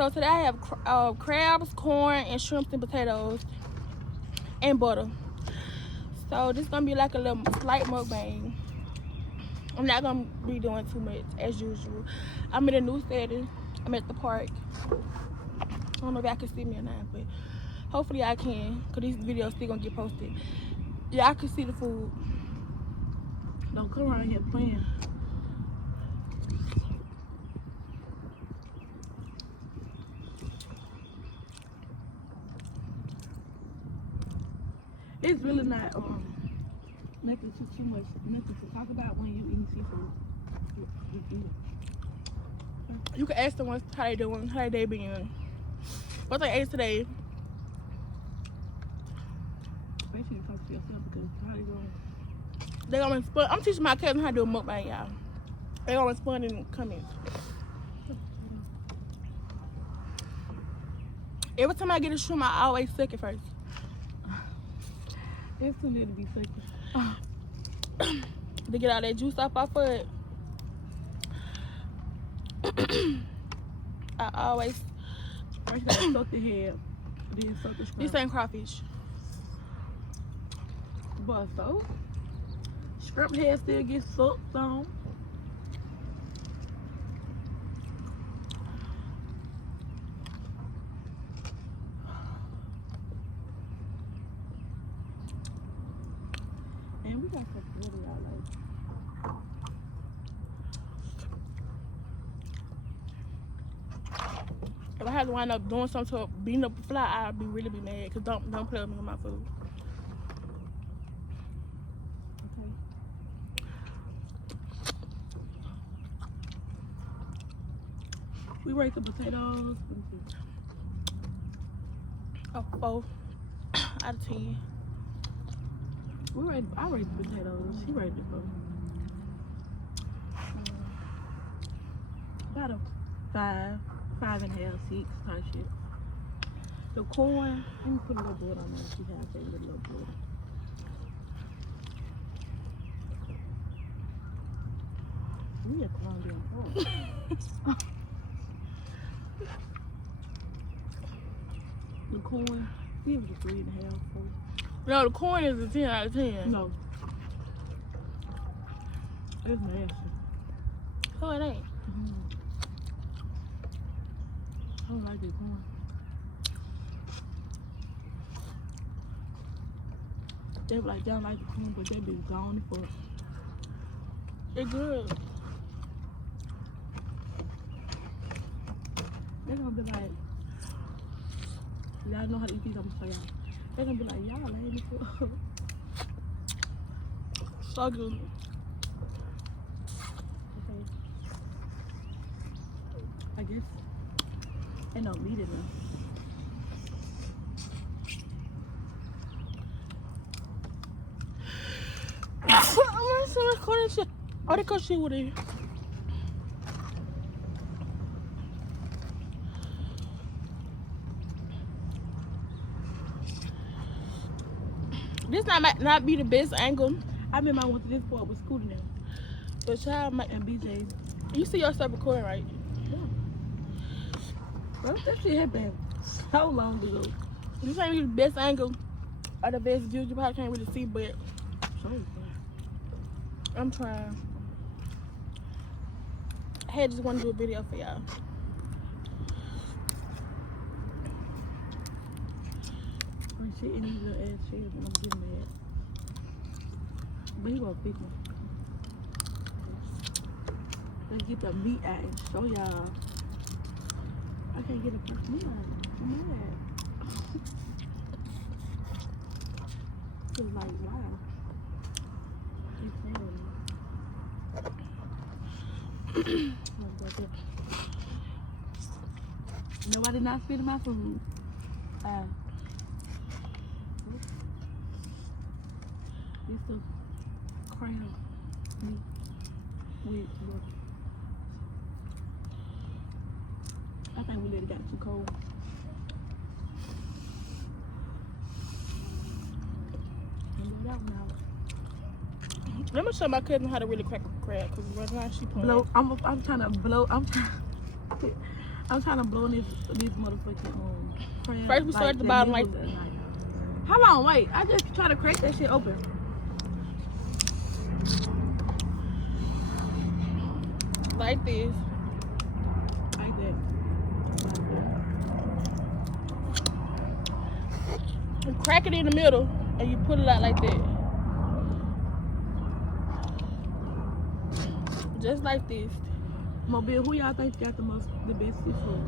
So today I have crabs, corn, and shrimps and potatoes, and butter. So this is gonna be like a little slight mukbang. I'm not gonna be doing too much as usual. I'm in a new setting. I'm at the park. I don't know if y'all can see me or not, but hopefully I can, cause these videos still gonna get posted. Y'all can see the food. Don't come around here playing. It's really not nothing too much, nothing to talk about when you eat seafood. You can ask them how they doing, how they been, what they ate today. Especially talk to yourself because how they going? They gonna respond. I'm teaching my cousin how to do a mukbang, y'all. They gonna respond in the comments. Every time I get a shrimp, I always suck it first. It's too little to be sucking. To get all that juice off of it. I always First gotta soak the head, then soak the shrimp. this ain't crawfish. But so, shrimp head still gets soaked on. And we got some really out like. If I had to wind up doing something to beating up a fly, I'd be really mad. Cause don't play with me with my food. Okay. We rate the potatoes. A 4 out of 10. I rate the potatoes. She rated it 4. About a 5, 5.5, 6 type shit. The corn, let me put a little butter on there. She has that little butter. We are Colombian pork. The corn, give it a 3.5, 4. No, the corn is a 10 out of 10. No. It's nasty. Oh, it ain't. I don't like this corn. They be like, y'all like the corn, but they be gone for it. It's good. They're gonna be like, y'all know how to eat these, I'm gonna show y'all. They're gonna be like, y'all lame as fuck. So good. Okay. I guess they don't need it now. I want some of this corn and shit. Oh, they cut shit with it. This might not be the best angle. I remember I went to this part with Scooter now. But child, And BJ. you see yourself recording, right? Yeah. Well, that shit happened so long ago. This ain't really the best angle or the best view. You probably can't really see, but I'm trying. I had just want to do a video for y'all. When shit in these little ass shit, I'm getting mad. But he was a big one. Let's get the meat out and show y'all. I can't get a piece of meat out. I'm mad. It's like, wow. It's nobody not feeding my food. It's the crab meat with butter. I think we let it got too cold. Let me show my cousin how to really crack a crab, because right now she playing. I'm trying to blow. I'm I'm trying to blow this motherfucking crab. First we start at the bottom like that. How long? Wait, I just try to crack that shit open. Like this. Like that. And crack it in the middle and you put it out like that. Just like this. Mobile, who y'all think got the best seafood?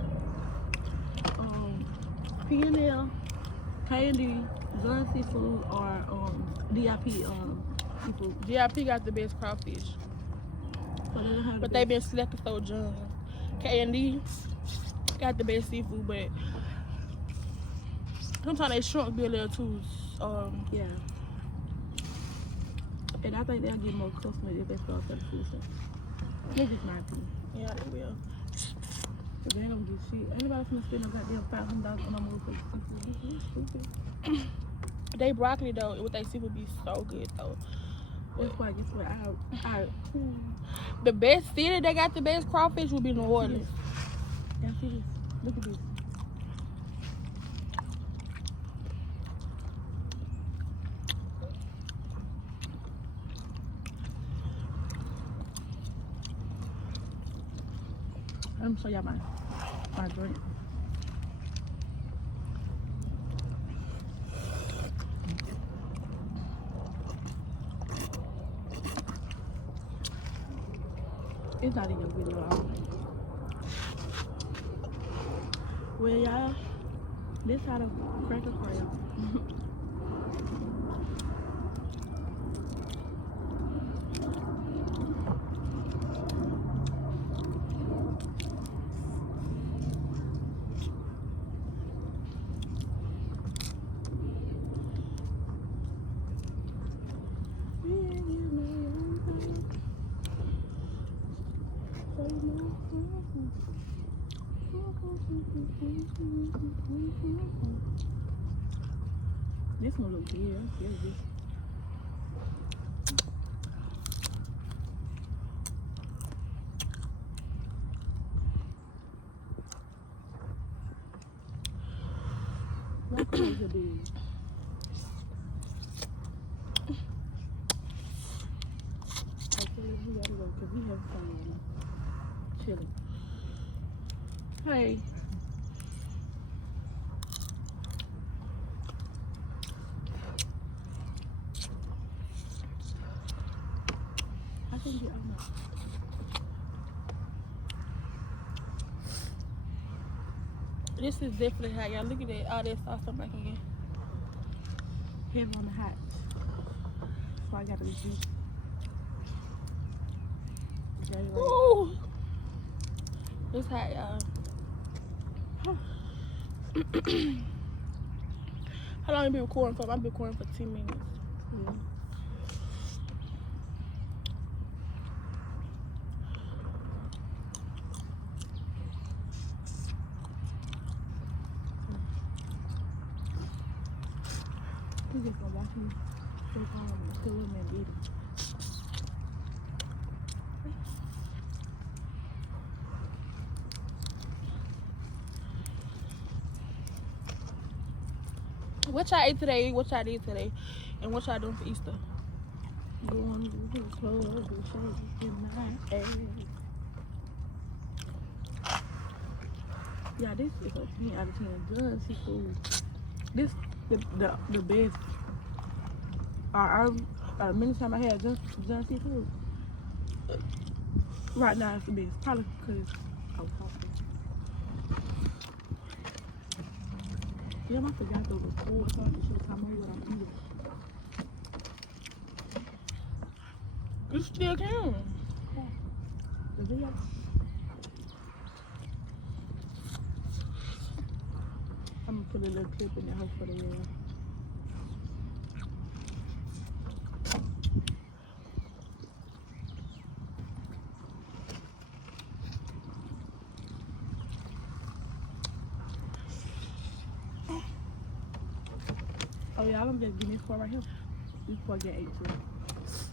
P&L, K&D, Zun Seafood, or DIP Seafood. GIP got the best crawfish. But they been selected so John. K&D got the best seafood, but sometimes they shrunk be a little too. Yeah. And I think they'll get more customers if they start for the food stuff. That's just my opinion. Yeah, they will. But they ain't gonna get shit. Anybody finna spend no goddamn $500 on no motherfucking seafood? Stupid. They broccoli though, with their seafood be so good though. That's why, guess what? The best city that got the best crawfish would be New Orleans. Yeah, see this. Look at this. Let me show y'all my drink. It's not in your video at all. Well, y'all, this how to crack a crab. This one looks good. I feel this. What color is it? Okay, we gotta go because we have fun chilling. Hey. I think you almost. This is definitely hot, y'all. Look at that, all that sauce I'm making again. Heavy on the hot. So I gotta reduce. Ooh. It's hot, y'all. How long you been recording for? I've been recording for 10 minutes. Yeah. We just gonna watch me take on and kill him and eat him. What y'all ate today? What y'all did today? And what y'all doing for Easter? Going to the club and shaking my ass. Yeah, this is a 10 out of 10. Good seafood. This the best. Many times I had just seafood. Right now it's the best. Probably because I was talking. Yeah, I forgot to record something. Should have come over what I'm eating. You still can. The video. I'm gonna put a little clip in there, hopefully. Oh yeah, I'm just getting this part right here. This part get 8 too.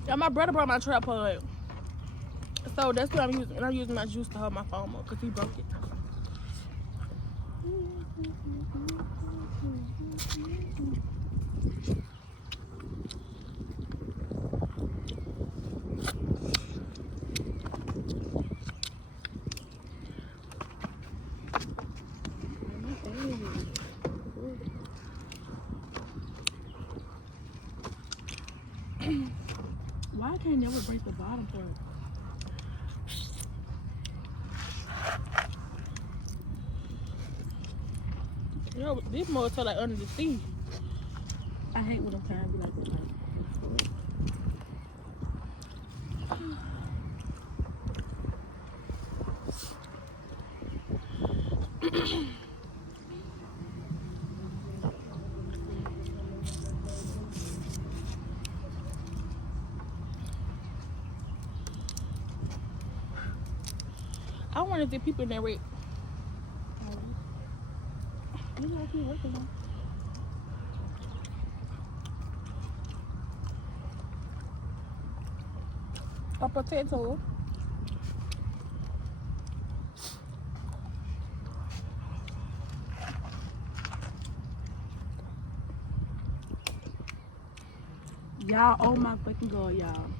Yeah, my brother brought my tripod. So that's what I'm using. And I'm using my juice to hold my phone up because he broke it. Why can't you never break the bottom part? You know, this more so like under the sea. I hate when I'm trying to be like that. I wonder if the people in that rate. You know, I keep working on. A potato. Y'all, oh my fucking god, y'all.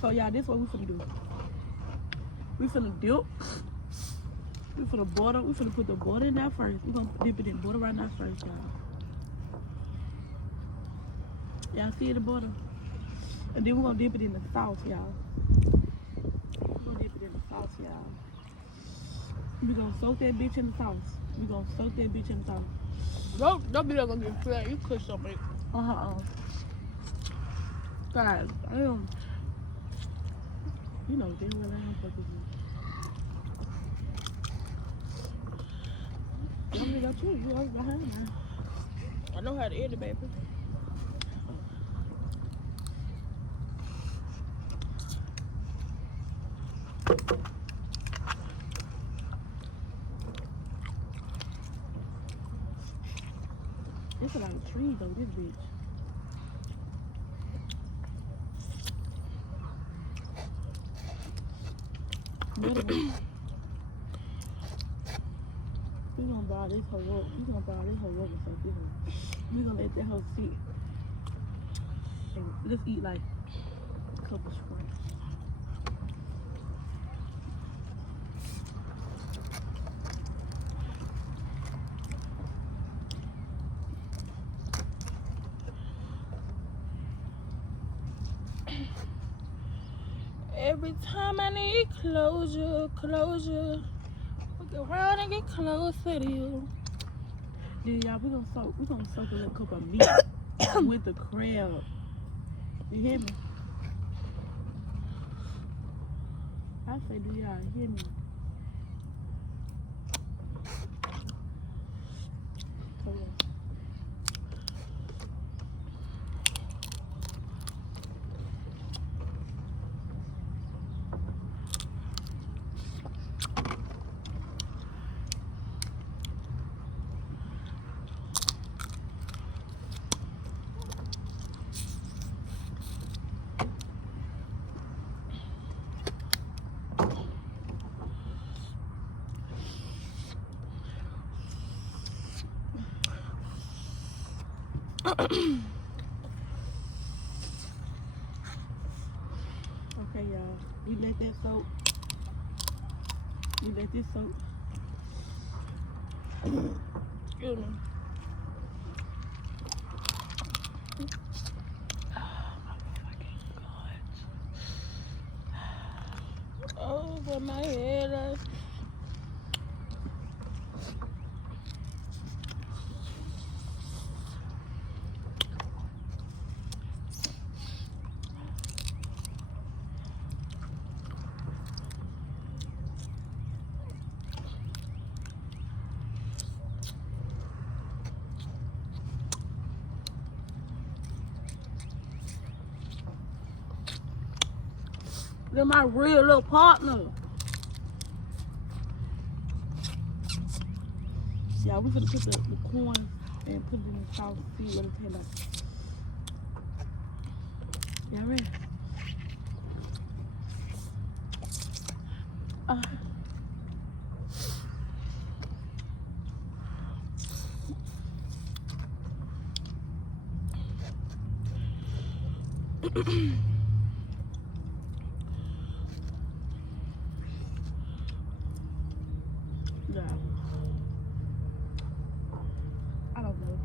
So y'all, this what we finna do. We finna dip. We finna butter. We finna put the butter in there first. We gonna dip it in butter right now first, y'all. Y'all see the butter? And then we're gonna dip it in the sauce, y'all. We're gonna dip it in the sauce, y'all. We gonna soak that bitch in the sauce. We gonna soak that bitch in the sauce. Don't be like gonna get flat. You cook something. Guys, I don't. You know, damn well I don't fuck with you. I'm gonna go too. You always behind me. I know how to edit, baby. There's a lot of trees on this bitch. We gonna buy this whole up. We gonna buy this whole up and stuff. We gonna let that whole sit. And let's eat like a couple scrapes. Every time I need closure, look around and get closer to you. Then y'all, we gonna soak a little cup of meat with the crab. You hear me? I say, do y'all hear me? So, yeah. Okay, y'all. We let that soak. We let this soak. Excuse me. Over my head. They're my real little partner. Yeah, we're gonna put the corn and put it in the sauce, see what it tastes like. Y'all ready? Yeah. I don't know.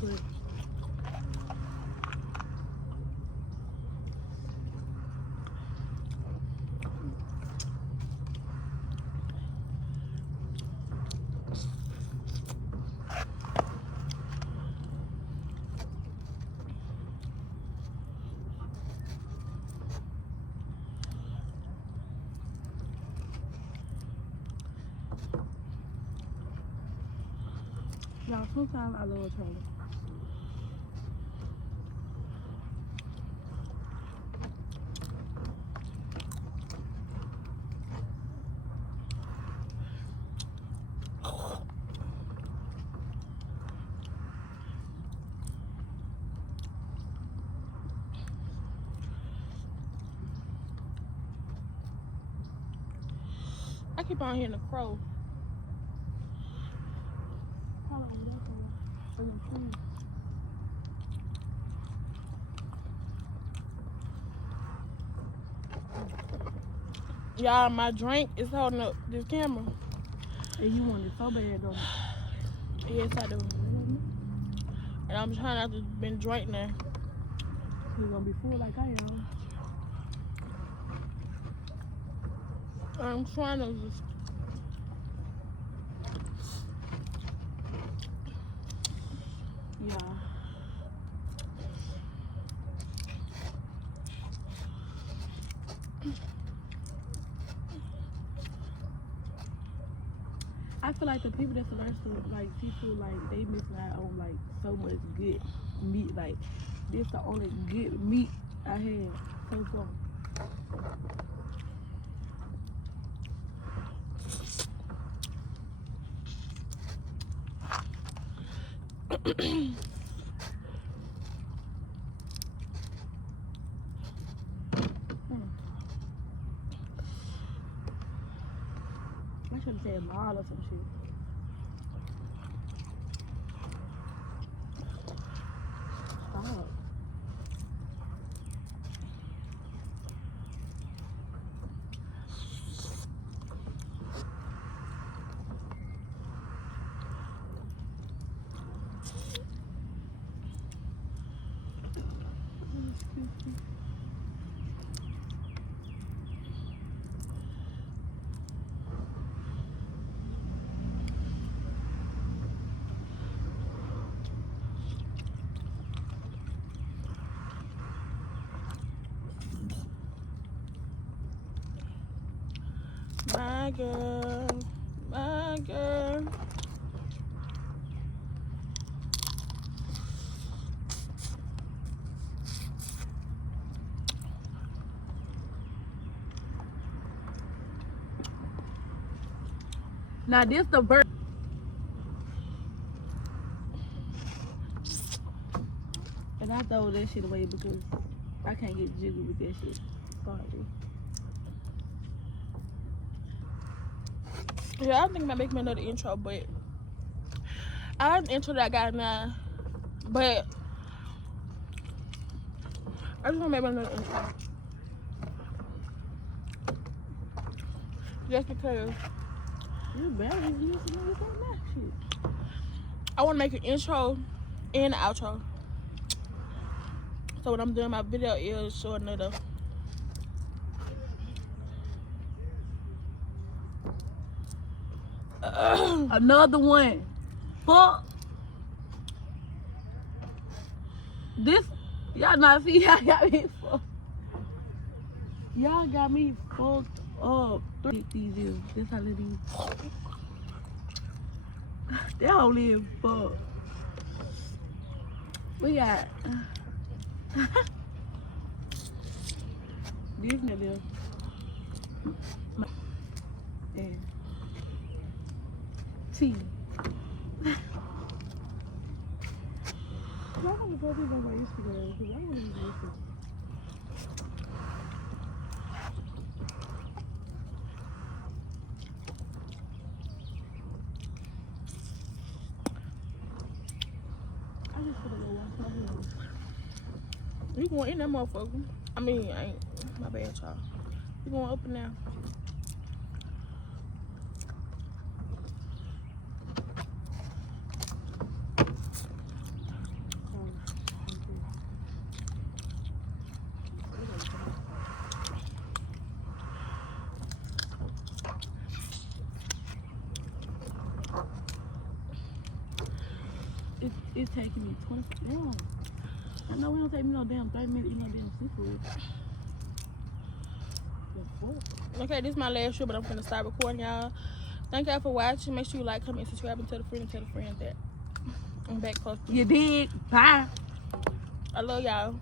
But y'all, sometimes I love Charlie. I keep on hearing the crow. Y'all, my drink is holding up this camera. And you want it so bad, though. Yes, I do. And I'm trying not to been drinking now. You're gonna be full like I am. I'm trying to just... Yeah. I feel like the people that's allergic to like seafood, like they missing out on like so much good meat. Like this the only good meat I had so far. I should have said mall or some shit. Stop. My girl, my girl. Now this the bird. And I throw that shit away because I can't get jiggy with that shit. Sorry. Yeah, I think about making another intro, but I like the intro that I got now. But I just want to make another intro. Just because You barely using it with that shit. I want to make an intro and an outro. So when I'm doing my video, it'll show another. Another one. Fuck. This, y'all not see, y'all got me fucked. Y'all got me fucked up. These is, this how it is. They don't live fuck. We got this nigga and T. I want to go to my Instagram because I want to use this. We going in that motherfucker. I mean, I ain't. My bad, y'all. We going up and down. It's taking me 20. Damn. I know we don't take me no damn 30 minutes, eat no damn seafood. Okay, this is my last show, but I'm gonna start recording, y'all. Thank y'all for watching. Make sure you like, comment, subscribe, and tell a friend that I'm back close. You did. Bye. I love y'all.